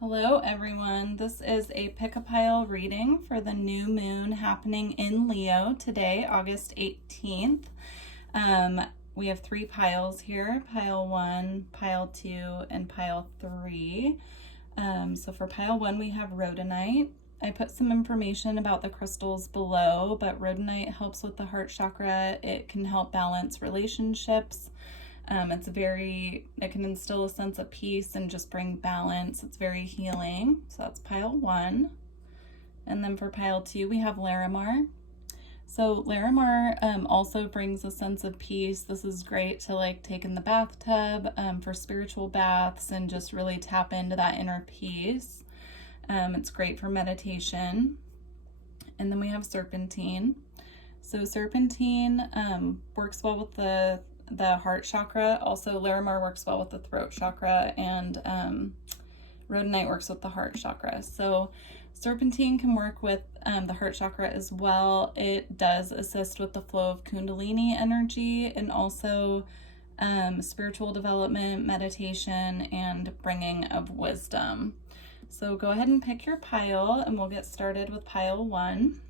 Hello everyone, this is a pick-a-pile reading for the new moon happening in Leo today, August 18th. We have 3 piles here, pile 1, pile 2, and pile 3. So for pile 1 we have Rhodonite. I put some information about the crystals below, but Rhodonite helps with the heart chakra. It can help balance relationships. It can instill a sense of peace and just bring balance. It's very healing. So that's pile 1. And then for pile 2, we have Larimar. So Larimar also brings a sense of peace. This is great to take in the bathtub for spiritual baths and just really tap into that inner peace. It's great for meditation. And then we have Serpentine. So Serpentine works well with the heart chakra. Also, Larimar works well with the throat chakra, and Rhodonite works with the heart chakra. So Serpentine can work with the heart chakra as well. It does assist with the flow of kundalini energy and also spiritual development, meditation, and bringing of wisdom. So go ahead and pick your pile and we'll get started with pile 1.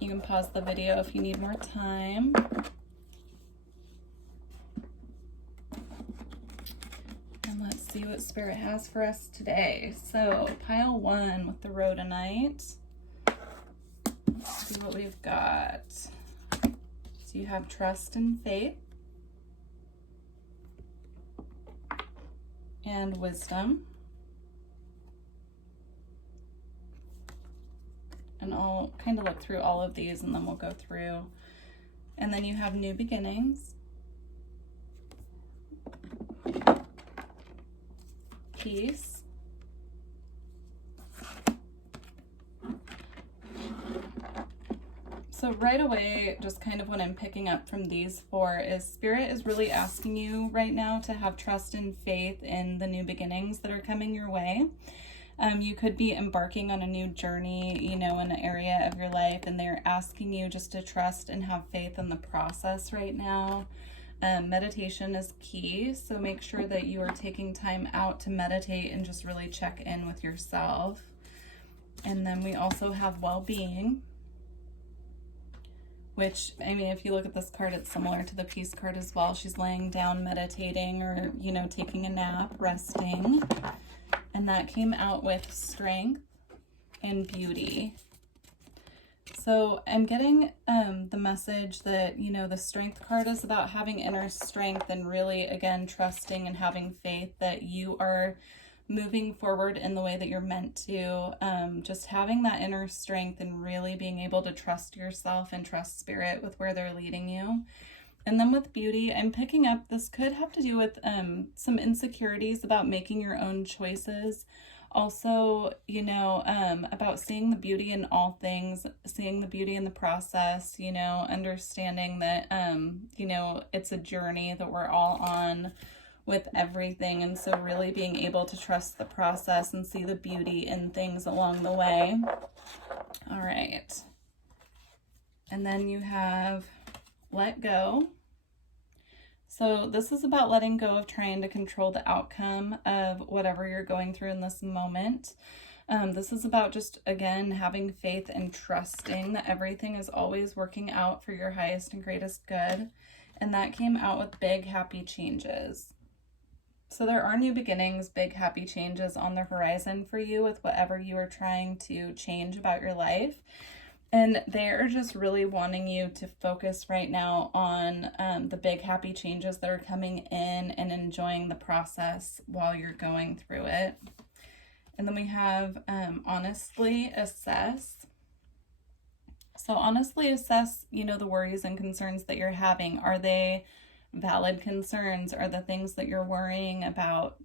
You can pause the video if you need more time. And let's see what Spirit has for us today. So pile 1 with the Rhodonite. Let's see what we've got. So you have trust and faith and wisdom. And I'll kind of look through all of these and then we'll go through. And then you have new beginnings, peace, so right away, just kind of what I'm picking up from these 4 is Spirit is really asking you right now to have trust and faith in the new beginnings that are coming your way. You could be embarking on a new journey, in an area of your life, and they're asking you just to trust and have faith in the process right now. Meditation is key, so make sure that you are taking time out to meditate and just really check in with yourself. And then we also have well-being, which, if you look at this card, it's similar to the peace card as well. She's laying down, meditating, or, taking a nap, resting. And that came out with strength and beauty. So I'm getting the message that, the strength card is about having inner strength and really, again, trusting and having faith that you are moving forward in the way that you're meant to. Just having that inner strength and really being able to trust yourself and trust Spirit with where they're leading you. And then with beauty, I'm picking up, this could have to do with some insecurities about making your own choices. Also, about seeing the beauty in all things, seeing the beauty in the process, understanding that, it's a journey that we're all on with everything. And so really being able to trust the process and see the beauty in things along the way. All right. And then you have let go. So this is about letting go of trying to control the outcome of whatever you're going through in this moment. This is about just, again, having faith and trusting that everything is always working out for your highest and greatest good. And that came out with big, happy changes. So there are new beginnings, big, happy changes on the horizon for you with whatever you are trying to change about your life. And they're just really wanting you to focus right now on the big happy changes that are coming in and enjoying the process while you're going through it. And then we have honestly assess. So honestly assess, the worries and concerns that you're having. Are they valid concerns? Are the things that you're worrying about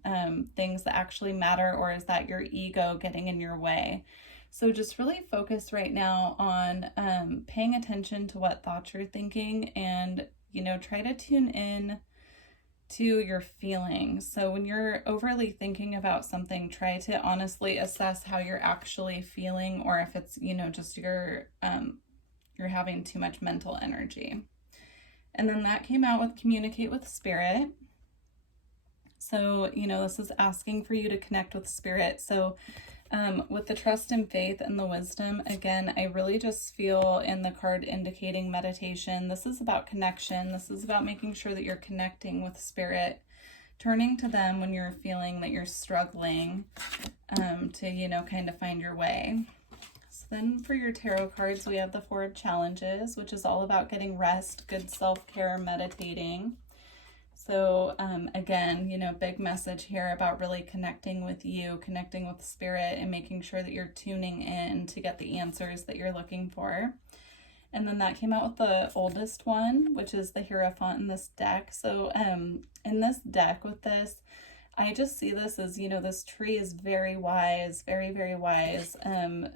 things that actually matter, or is that your ego getting in your way? So just really focus right now on paying attention to what thoughts you're thinking and, try to tune in to your feelings. So when you're overly thinking about something, try to honestly assess how you're actually feeling, or if it's, just you're having too much mental energy. And then that came out with communicate with Spirit. So, you know, this is asking for you to connect with spirit. So with the trust and faith and the wisdom, again, I really just feel in the card indicating meditation. This is about connection. This is about making sure that you're connecting with spirit, turning to them when you're feeling that you're struggling to, you know, kind of find your way. So then for your tarot cards, we have the Four of Challenges, which is all about getting rest, good self-care, meditating. So again, you know, big message here about really connecting with you, connecting with spirit, and making sure that you're tuning in to get the answers that you're looking for. And then that came out with the oldest one, which is the Hierophant in this deck. So in this deck with this, I just see this as, you know, this tree is very wise, very, very wise.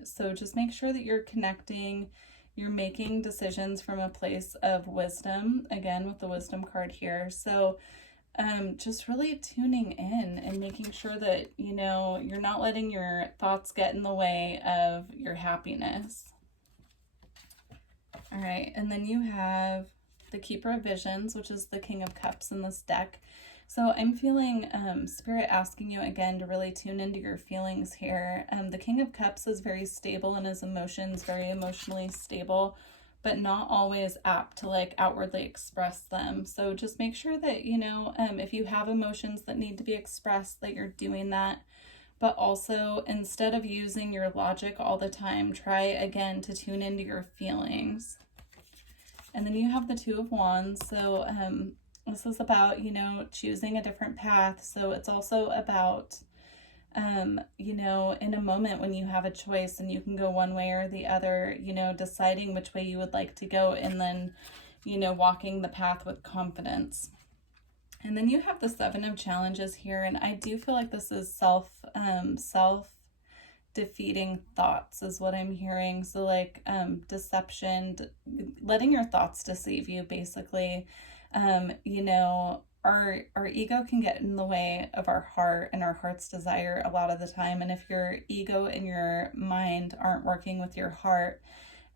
So just make sure that you're connecting. You're making decisions from a place of wisdom, again, with the wisdom card here. So just really tuning in and making sure that, you know, you're not letting your thoughts get in the way of your happiness. All right, and then you have the Keeper of Visions, which is the King of Cups in this deck. So I'm feeling Spirit asking you again to really tune into your feelings here. The King of Cups is very stable in his emotions, very emotionally stable, but not always apt to like outwardly express them. So just make sure that, you know, if you have emotions that need to be expressed, that you're doing that. But also, instead of using your logic all the time, try again to tune into your feelings. And then you have the Two of Wands. So this is about, you know, choosing a different path. So it's also about, you know, in a moment when you have a choice and you can go one way or the other, you know, deciding which way you would like to go and then, you know, walking the path with confidence. And then you have the Seven of Challenges here. And I do feel like this is self-defeating thoughts is what I'm hearing. So like deception, letting your thoughts deceive you, basically. You know, our ego can get in the way of our heart and our heart's desire a lot of the time. And if your ego and your mind aren't working with your heart,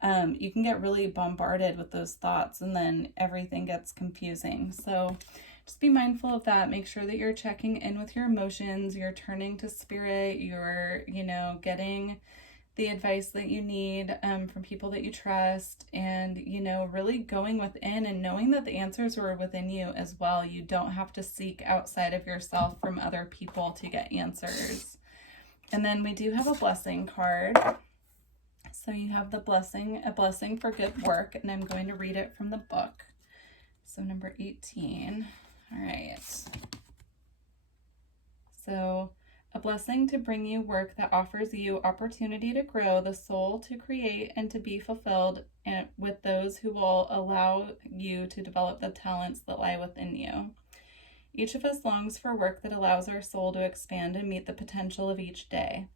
you can get really bombarded with those thoughts and then everything gets confusing. So just be mindful of that. Make sure that you're checking in with your emotions, you're turning to spirit, you're, you know, getting the advice that you need from people that you trust, and, you know, really going within and knowing that the answers are within you as well. You don't have to seek outside of yourself from other people to get answers. And then we do have a blessing card. So you have the blessing, a blessing for good work, and I'm going to read it from the book. So number 18. All right. So a blessing to bring you work that offers you opportunity to grow, the soul to create and to be fulfilled, and with those who will allow you to develop the talents that lie within you. Each of us longs for work that allows our soul to expand and meet the potential of each day.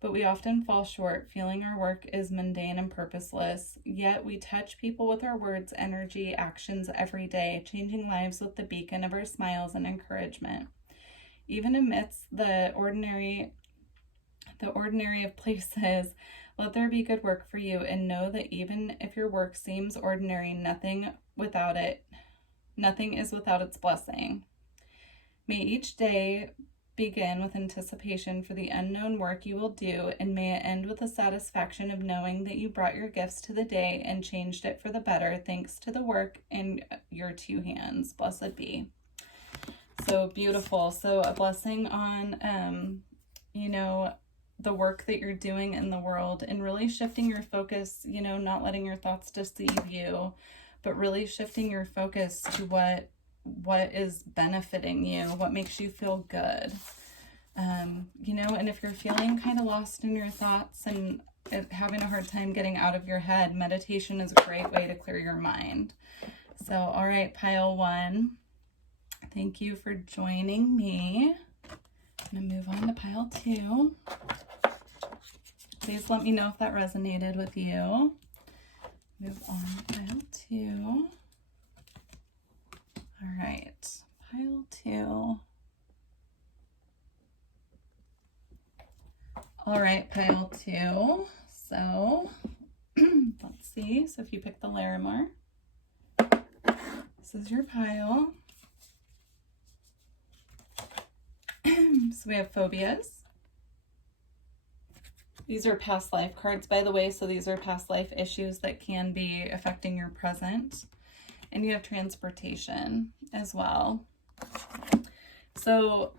But we often fall short, feeling our work is mundane and purposeless. Yet we touch people with our words, energy, actions every day, changing lives with the beacon of our smiles and encouragement. Even amidst the ordinary of places, let there be good work for you, and know that even if your work seems ordinary, nothing is without its blessing. May each day begin with anticipation for the unknown work you will do, and may it end with the satisfaction of knowing that you brought your gifts to the day and changed it for the better, thanks to the work in your two hands. Blessed be. So beautiful. So a blessing on, you know, the work that you're doing in the world, and really shifting your focus, you know, not letting your thoughts deceive you, but really shifting your focus to what is benefiting you, what makes you feel good. You know, and if you're feeling kind of lost in your thoughts and having a hard time getting out of your head, meditation is a great way to clear your mind. So, all right, pile 1. Thank you for joining me. I'm going to move on to pile 2. Please let me know if that resonated with you. Move on to pile 2. All right, pile 2. All right, pile 2. So let's see. So if you pick the Larimar, this is your pile. So we have phobias. These are past life cards, by the way, so these are past life issues that can be affecting your present. And you have transportation as well. So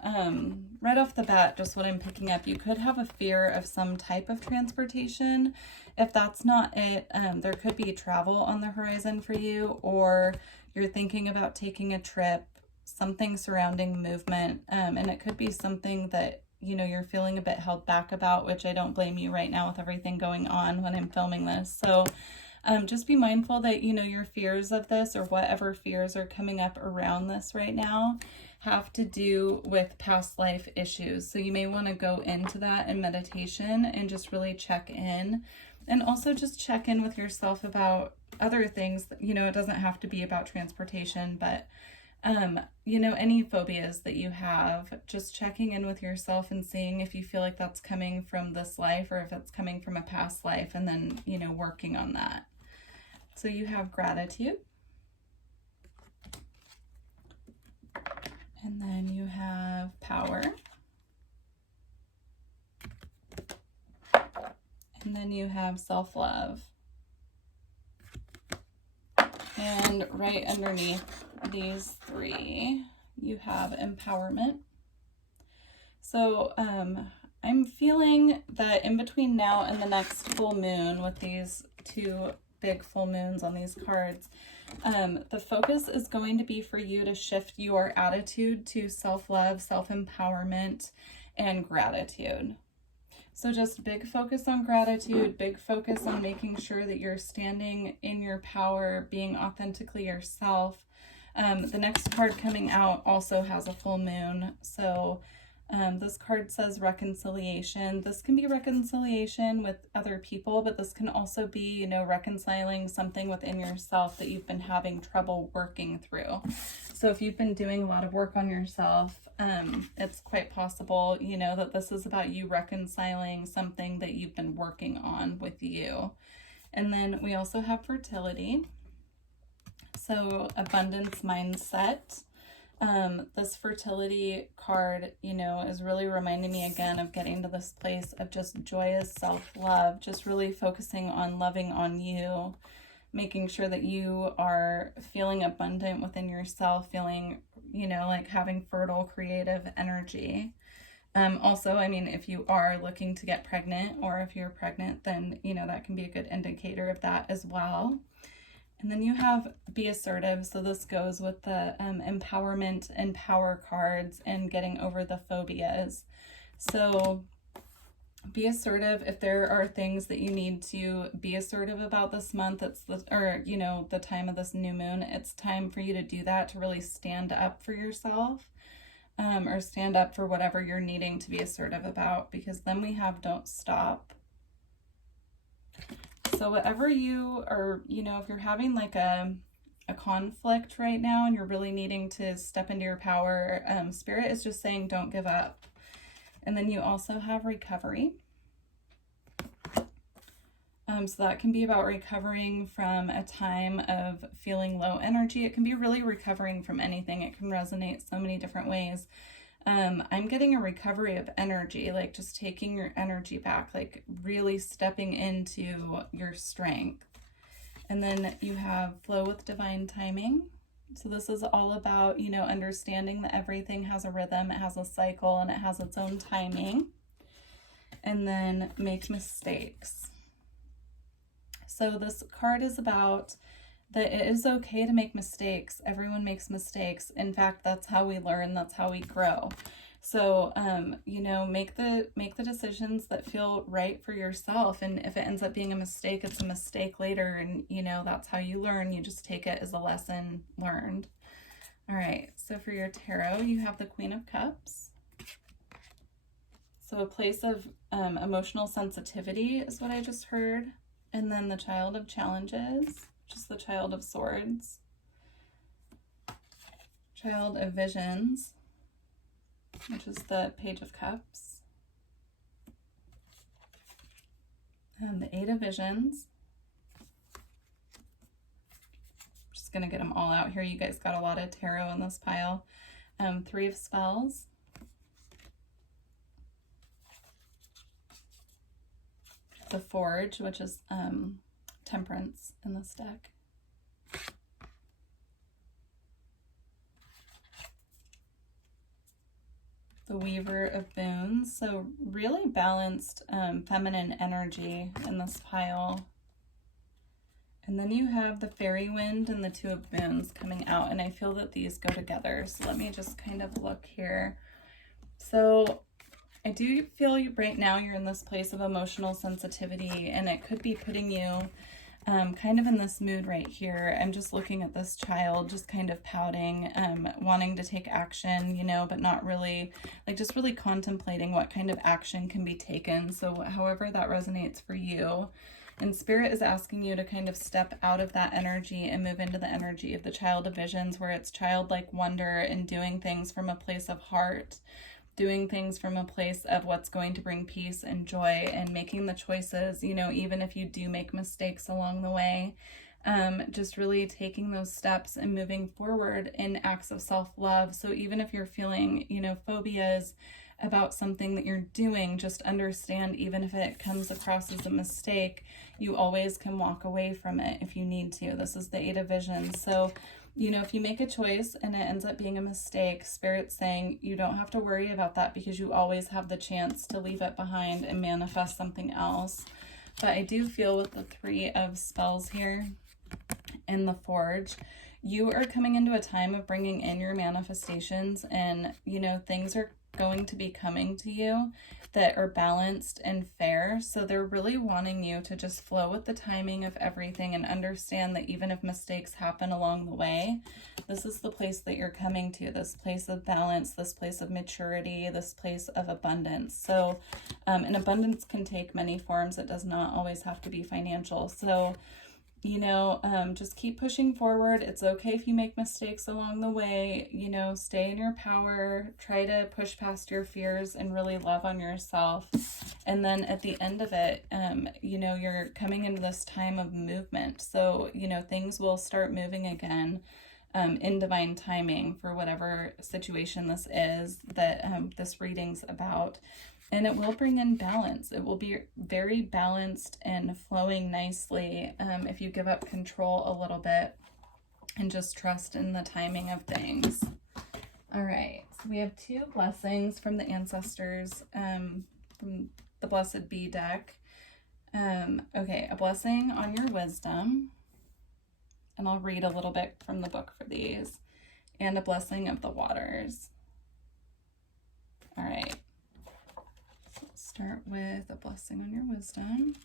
right off the bat, just what I'm picking up, you could have a fear of some type of transportation. If that's not it, there could be travel on the horizon for you, or you're thinking about taking a trip, something surrounding movement, and it could be something that, you know, you're feeling a bit held back about, which I don't blame you right now with everything going on when I'm filming this. So just be mindful that, you know, your fears of this, or whatever fears are coming up around this right now, have to do with past life issues. So you may want to go into that in meditation and just really check in, and also just check in with yourself about other things. You know, it doesn't have to be about transportation, but you know, any phobias that you have, just checking in with yourself and seeing if you feel like that's coming from this life or if it's coming from a past life, and then, you know, working on that. So you have gratitude. And then you have power. And then you have self-love. And right underneath these three, you have empowerment. So I'm feeling that in between now and the next full moon, with these two big full moons on these cards, the focus is going to be for you to shift your attitude to self-love, self-empowerment, and gratitude. So just big focus on gratitude, big focus on making sure that you're standing in your power, being authentically yourself. The next card coming out also has a full moon. So this card says reconciliation. This can be reconciliation with other people, but this can also be, you know, reconciling something within yourself that you've been having trouble working through. So if you've been doing a lot of work on yourself, it's quite possible, you know, that this is about you reconciling something that you've been working on with you. And then we also have fertility. So abundance mindset. This fertility card, you know, is really reminding me again of getting to this place of just joyous self-love, just really focusing on loving on you, making sure that you are feeling abundant within yourself, feeling, you know, like having fertile, creative energy. Also, I mean, if you are looking to get pregnant, or if you're pregnant, then, you know, that can be a good indicator of that as well. And then you have be assertive. So this goes with the empowerment and power cards and getting over the phobias. So be assertive. If there are things that you need to be assertive about this month, you know, the time of this new moon, it's time for you to do that, to really stand up for yourself, or stand up for whatever you're needing to be assertive about, because then we have don't stop. So whatever you are, you know, if you're having like a conflict right now and you're really needing to step into your power, Spirit is just saying don't give up. And then you also have recovery. So that can be about recovering from a time of feeling low energy. It can be really recovering from anything. It can resonate so many different ways. I'm getting a recovery of energy, like just taking your energy back, like really stepping into your strength. And then you have flow with divine timing. So this is all about, you know, understanding that everything has a rhythm, it has a cycle, and it has its own timing. And then make mistakes. So this card is about that it is okay to make mistakes. Everyone makes mistakes. In fact, that's how we learn, that's how we grow. So, you know, make the decisions that feel right for yourself. And if it ends up being a mistake, it's a mistake later. And, you know, that's how you learn. You just take it as a lesson learned. All right. So for your tarot, you have the Queen of Cups. So a place of emotional sensitivity is what I just heard. And then the Child of Challenges, just the Child of Swords. Child of Visions, which is the Page of Cups. And the Eight of Visions. Just going to get them all out here. You guys got a lot of tarot in this pile. Three of Spells. the Forge, which is Temperance in this deck. The Weaver of Boons. So really balanced feminine energy in this pile. And then you have the Fairy Wind and the Two of Boons coming out, and I feel that these go together. So let me just kind of look here. So I do feel right now you're in this place of emotional sensitivity, and it could be putting you kind of in this mood right here. I'm just looking at this child just kind of pouting, wanting to take action, you know, but not really, like just really contemplating what kind of action can be taken. So however that resonates for you. And Spirit is asking you to kind of step out of that energy and move into the energy of the Child of Visions, where it's childlike wonder and doing things from a place of heart, doing things from a place of what's going to bring peace and joy, and making the choices, you know, even if you do make mistakes along the way, just really taking those steps and moving forward in acts of self-love. So even if you're feeling, you know, phobias about something that you're doing, just understand, even if it comes across as a mistake, you always can walk away from it if you need to. This is the Eight of Visions. So, you know, if you make a choice and it ends up being a mistake, Spirit's saying you don't have to worry about that, because you always have the chance to leave it behind and manifest something else. But I do feel with the Three of Spells here in the Forge, you are coming into a time of bringing in your manifestations, and, you know, things are going to be coming to you that are balanced and fair. So they're really wanting you to just flow with the timing of everything and understand that even if mistakes happen along the way, this is the place that you're coming to, this place of balance, this place of maturity, this place of abundance. So and abundance can take many forms. It does not always have to be financial. So, you know, just keep pushing forward. It's okay if you make mistakes along the way, you know, stay in your power, try to push past your fears and really love on yourself. And then at the end of it, you know, you're coming into this time of movement. So, you know, things will start moving again in divine timing for whatever situation this is that this reading's about. And it will bring in balance. It will be very balanced and flowing nicely if you give up control a little bit and just trust in the timing of things. All right, so we have two blessings from the ancestors from the Blessed Bee deck. Okay, a blessing on your wisdom. And I'll read a little bit from the book for these. And a blessing of the waters. All right. Start with a blessing on your wisdom.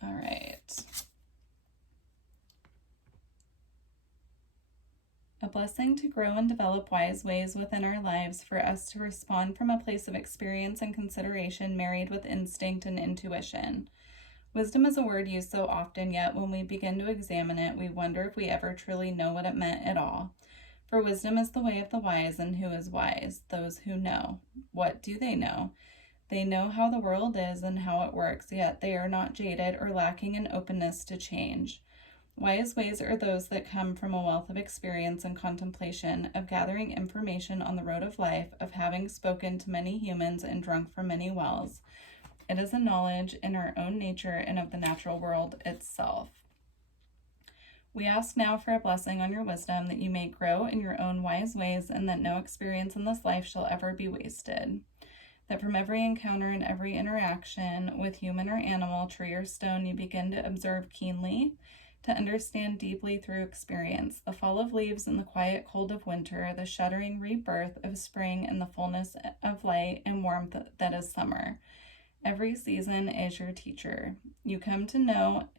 All right. A blessing to grow and develop wise ways within our lives, for us to respond from a place of experience and consideration married with instinct and intuition. Wisdom is a word used so often, yet when we begin to examine it, we wonder if we ever truly know what it meant at all. For wisdom is the way of the wise, and who is wise? Those who know. What do they know? They know how the world is and how it works, yet they are not jaded or lacking in openness to change. Wise ways are those that come from a wealth of experience and contemplation, of gathering information on the road of life, of having spoken to many humans and drunk from many wells. It is a knowledge in our own nature and of the natural world itself. We ask now for a blessing on your wisdom, that you may grow in your own wise ways, and that no experience in this life shall ever be wasted. That from every encounter and every interaction with human or animal, tree or stone, you begin to observe keenly, to understand deeply through experience, the fall of leaves and the quiet cold of winter, the shuddering rebirth of spring and the fullness of light and warmth that is summer. Every season is your teacher. You come to know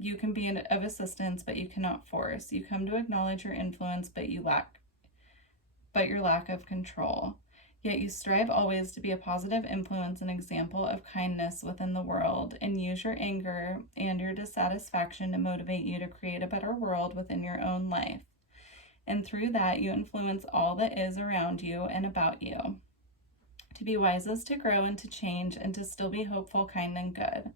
you can be of assistance, but you cannot force. You come to acknowledge your influence, but your lack of control. Yet you strive always to be a positive influence and example of kindness within the world, and use your anger and your dissatisfaction to motivate you to create a better world within your own life. And through that, you influence all that is around you and about you. To be wise is to grow and to change, and to still be hopeful, kind, and good.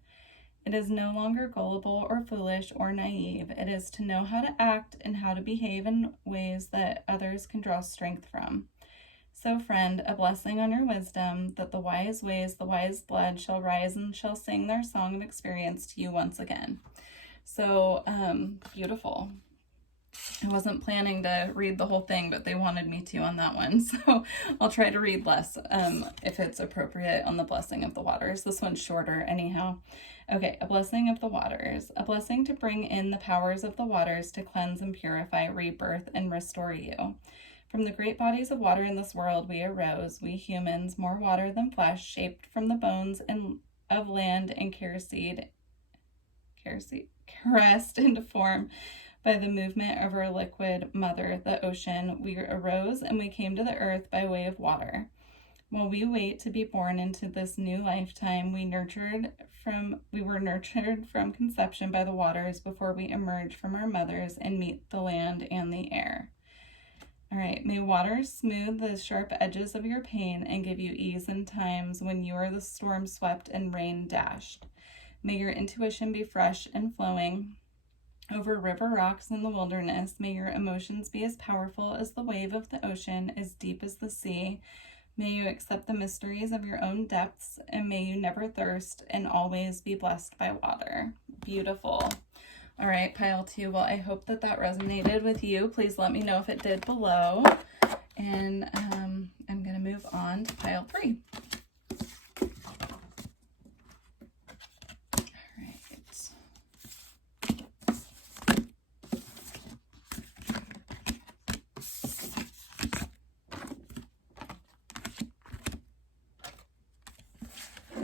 It is no longer gullible or foolish or naive. It is to know how to act and how to behave in ways that others can draw strength from. So, friend, a blessing on your wisdom, that the wise ways, the wise blood shall rise and shall sing their song of experience to you once again. So, beautiful. I wasn't planning to read the whole thing, but they wanted me to on that one. So I'll try to read less if it's appropriate on the blessing of the waters. This one's shorter anyhow. Okay, a blessing of the waters. A blessing to bring in the powers of the waters to cleanse and purify, rebirth, and restore you. From the great bodies of water in this world we arose, we humans, more water than flesh, shaped from the bones of land and caressed into form by the movement of our liquid mother, the ocean. We arose and we came to the earth by way of water. While we wait to be born into this new lifetime, we were nurtured from conception by the waters before we emerge from our mothers and meet the land and the air. All right, may waters smooth the sharp edges of your pain and give you ease in times when you are the storm swept and rain dashed. May your intuition be fresh and flowing over river rocks in the wilderness. May your emotions be as powerful as the wave of the ocean, as deep as the sea. May you accept the mysteries of your own depths, and may you never thirst and always be blessed by water. Beautiful. All right, pile 2. Well, I hope that resonated with you. Please let me know if it did below. And I'm going to move on to pile 3.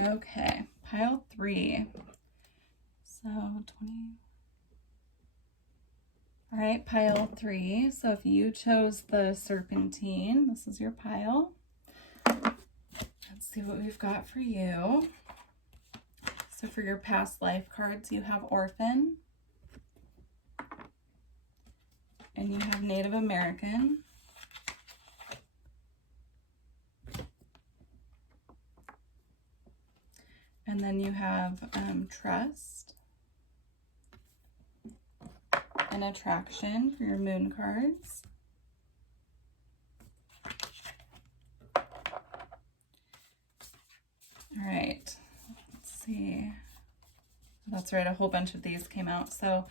Okay, pile 3. So 20. All right, pile 3. So if you chose the Serpentine, this is your pile. Let's see what we've got for you. So for your past life cards, you have Orphan. And you have Native American. And then you have Trust and Attraction for your moon cards. All right, let's see. That's right, a whole bunch of these came out. So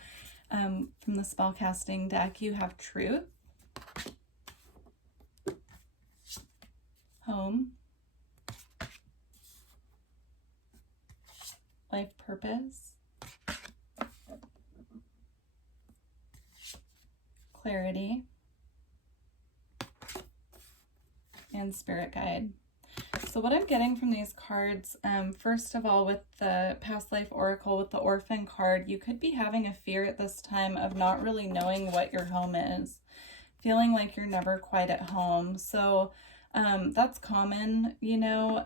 from the spellcasting deck, you have Truth, Home, Life Purpose, Clarity, and Spirit Guide. So what I'm getting from these cards, first of all, with the Past Life Oracle, with the Orphan card, you could be having a fear at this time of not really knowing what your home is, feeling like you're never quite at home. So that's common, you know,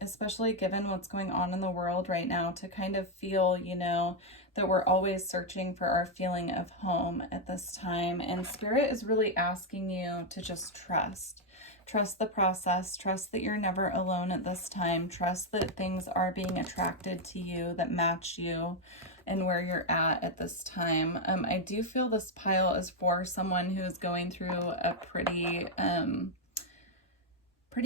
especially given what's going on in the world right now, to kind of feel, you know, that we're always searching for our feeling of home at this time. And Spirit is really asking you to just trust. Trust the process. Trust that you're never alone at this time. Trust that things are being attracted to you that match you and where you're at this time. I do feel this pile is for someone who is going through a pretty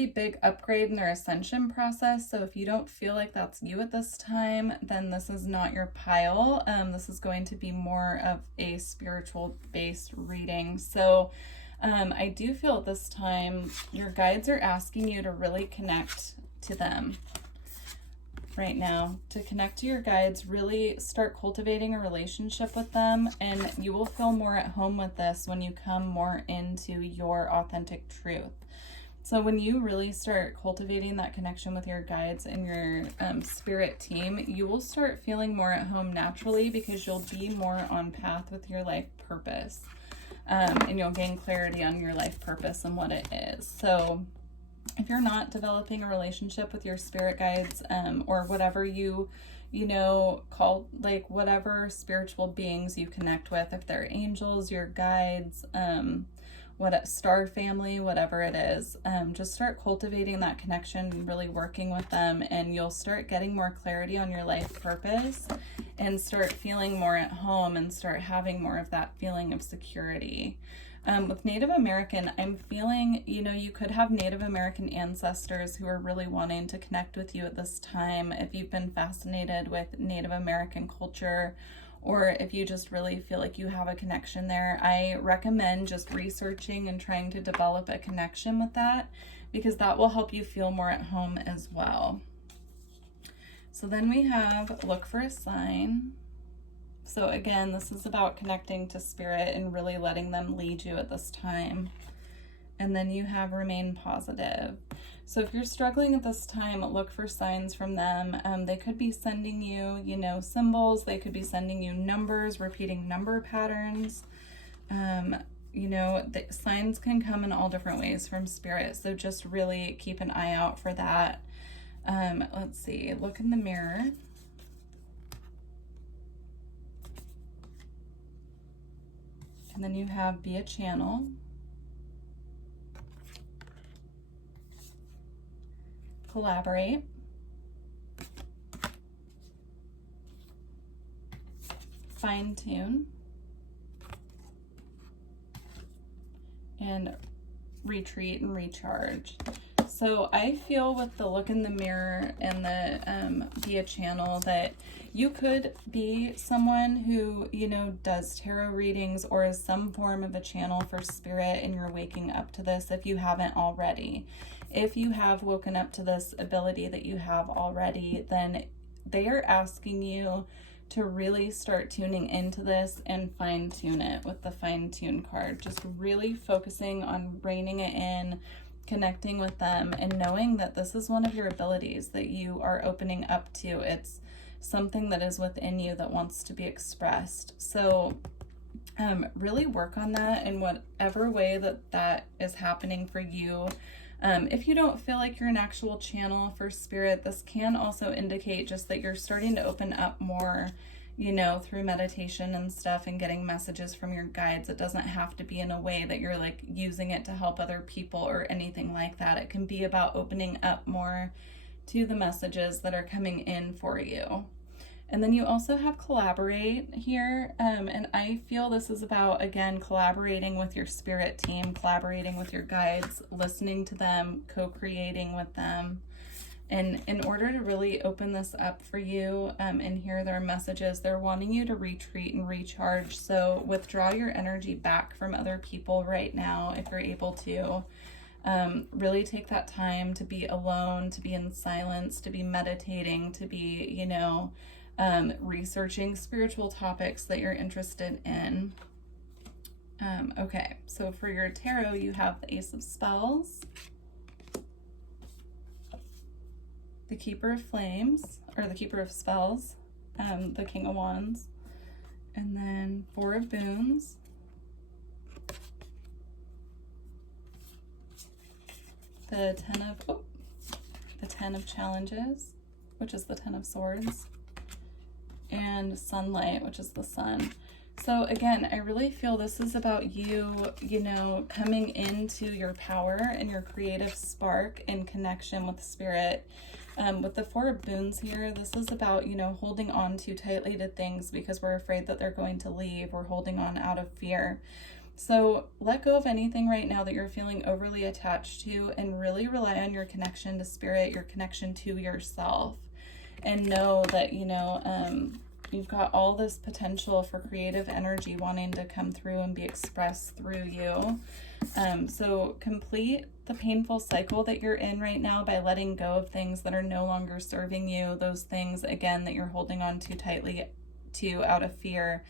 big upgrade in their ascension process. So if you don't feel like that's you at this time, then this is not your pile. This is going to be more of a spiritual based reading. So I do feel at this time your guides are asking you to really connect to them right now, to connect to your guides, really start cultivating a relationship with them, and you will feel more at home with this when you come more into your authentic truth. So when you really start cultivating that connection with your guides and your spirit team, you will start feeling more at home naturally, because you'll be more on path with your life purpose. And you'll gain clarity on your life purpose and what it is. So if you're not developing a relationship with your spirit guides, or whatever you know, call, like, whatever spiritual beings you connect with, if they're angels, your guides, what star family, whatever it is, just start cultivating that connection and really working with them, and you'll start getting more clarity on your life purpose and start feeling more at home and start having more of that feeling of security. With Native American, I'm feeling, you know, you could have Native American ancestors who are really wanting to connect with you at this time. If you've been fascinated with Native American culture, or if you just really feel like you have a connection there, I recommend just researching and trying to develop a connection with that, because that will help you feel more at home as well. So then we have look for a sign. So again, this is about connecting to spirit and really letting them lead you at this time. And then you have remain positive. So if you're struggling at this time, look for signs from them. They could be sending you, you know, symbols. They could be sending you numbers, repeating number patterns. You know, the signs can come in all different ways from spirit. So just really keep an eye out for that. Let's see, look in the mirror. And then you have be a channel. Collaborate. Fine tune. And retreat and recharge. So I feel with the look in the mirror and the be a channel that you could be someone who, you know, does tarot readings or is some form of a channel for spirit, and you're waking up to this if you haven't already. If you have woken up to this ability that you have already, then they are asking you to really start tuning into this and fine tune it with the fine tune card. Just really focusing on reining it in, connecting with them, and knowing that this is one of your abilities that you are opening up to. It's something that is within you that wants to be expressed. So really work on that in whatever way that is happening for you. If you don't feel like you're an actual channel for spirit, this can also indicate just that you're starting to open up more, you know, through meditation and stuff and getting messages from your guides. It doesn't have to be in a way that you're like using it to help other people or anything like that. It can be about opening up more to the messages that are coming in for you. And then you also have collaborate here. And I feel this is about, again, collaborating with your spirit team, collaborating with your guides, listening to them, co-creating with them. And in order to really open this up for you and hear their messages, they're wanting you to retreat and recharge. So withdraw your energy back from other people right now if you're able to. Really take that time to be alone, to be in silence, to be meditating, to be, you know, researching spiritual topics that you're interested in. Okay, so for your tarot, you have the Ace of Spells, the Keeper of Flames, or the Keeper of Spells, the King of Wands, and then Four of Boons, the Ten of Challenges, which is the Ten of Swords, and Sunlight, which is the sun. So again, I really feel this is about you, you know, coming into your power and your creative spark in connection with spirit. With the Four of Boons here, this is about, you know, holding on too tightly to things because we're afraid that they're going to leave. We're holding on out of fear. So let go of anything right now that you're feeling overly attached to, and really rely on your connection to spirit, your connection to yourself, and know that, you know, you've got all this potential for creative energy wanting to come through and be expressed through you. So complete the painful cycle that you're in right now by letting go of things that are no longer serving you, those things, again, that you're holding on too tightly to out of fear.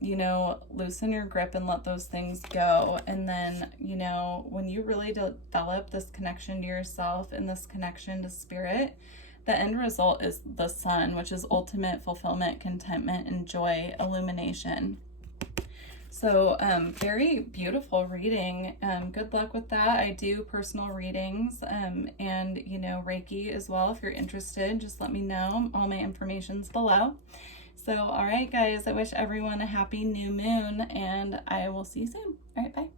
You know, loosen your grip and let those things go. And then, you know, when you really develop this connection to yourself and this connection to spirit, the end result is the sun, which is ultimate fulfillment, contentment, and joy, illumination. So very beautiful reading. Good luck with that. I do personal readings and, you know, Reiki as well. If you're interested, just let me know. All my information's below. So, all right, guys, I wish everyone a happy new moon, and I will see you soon. All right, bye.